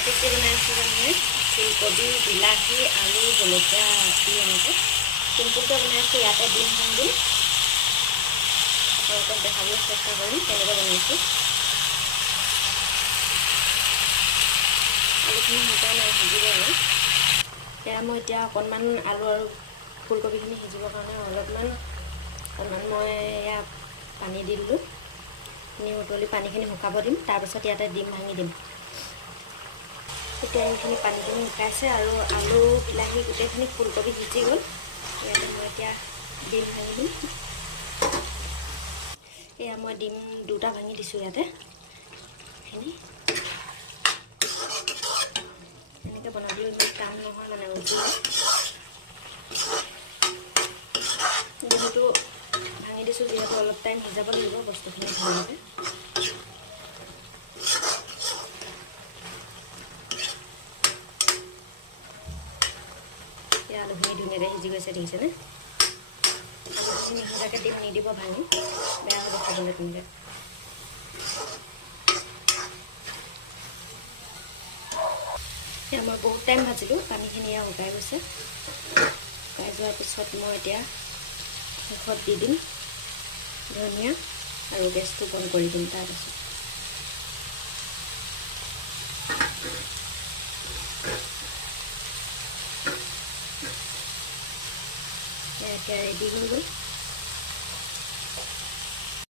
আজি কি বনাইছোঁ জানেনে? ফুলকবি, বিলাহী, আলু, জলকীয়া দি এনেকৈ চিম্পুলকৈ বনাইছোঁ। ইয়াতে ডিম ভাঙি আপোনালোকক দেখাবলৈ চেষ্টা কৰিম কেনেকৈ বনাইছোঁ। আলুখিনি সিজা নাই, সিজিব নাই। সেয়া মই এতিয়া অকণমান আলু আৰু ফুলকবিখিনি সিজিবৰ কাৰণে অকণমান মই এয়া পানী দি দিলোঁ। উতলি পানীখিনি শুকাব দিম। তাৰপিছত ইয়াতে ডিম ভাঙি দিম। এতিয়া এইখিনি পানীখিনি শুকাইছে আৰু আলু, বিলাহী গোটেইখিনি ফুলকবি সিজি গ'ল। ইয়াতে মই এতিয়া ডিম ভাঙি দিম। এয়া মই ডিম দুটা ভাঙি দিছোঁ ইয়াতে। এইখিনি এনেকৈ বনাবলৈ ইমান টান নহয়, মানে উজুৱে। ডিমটো ভাঙি দিছোঁ যিহেতু অলপ টাইম সিজাব লাগিব বস্তুখিনি ভালকৈ। এতিয়া আলুখিনি ধুনীয়াকৈ সিজি গৈছে, দেখিছেনে? আলুখিনি নিসিজাকৈ ডিম নিদিব ভাঙি, বেয়া হ'ব খাবলৈ তেনেকৈ। এতিয়া মই বহুত টাইম ভাজিলোঁ, পানীখিনি এয়া শুকাই গৈছে। শুকাই যোৱাৰ পিছত মই এতিয়া শেষত দি দিম ধনিয়া আৰু গেছটো বন্ধ কৰি দিম। তাৰপিছত এতিয়া ৰেডি হৈ গ'ল।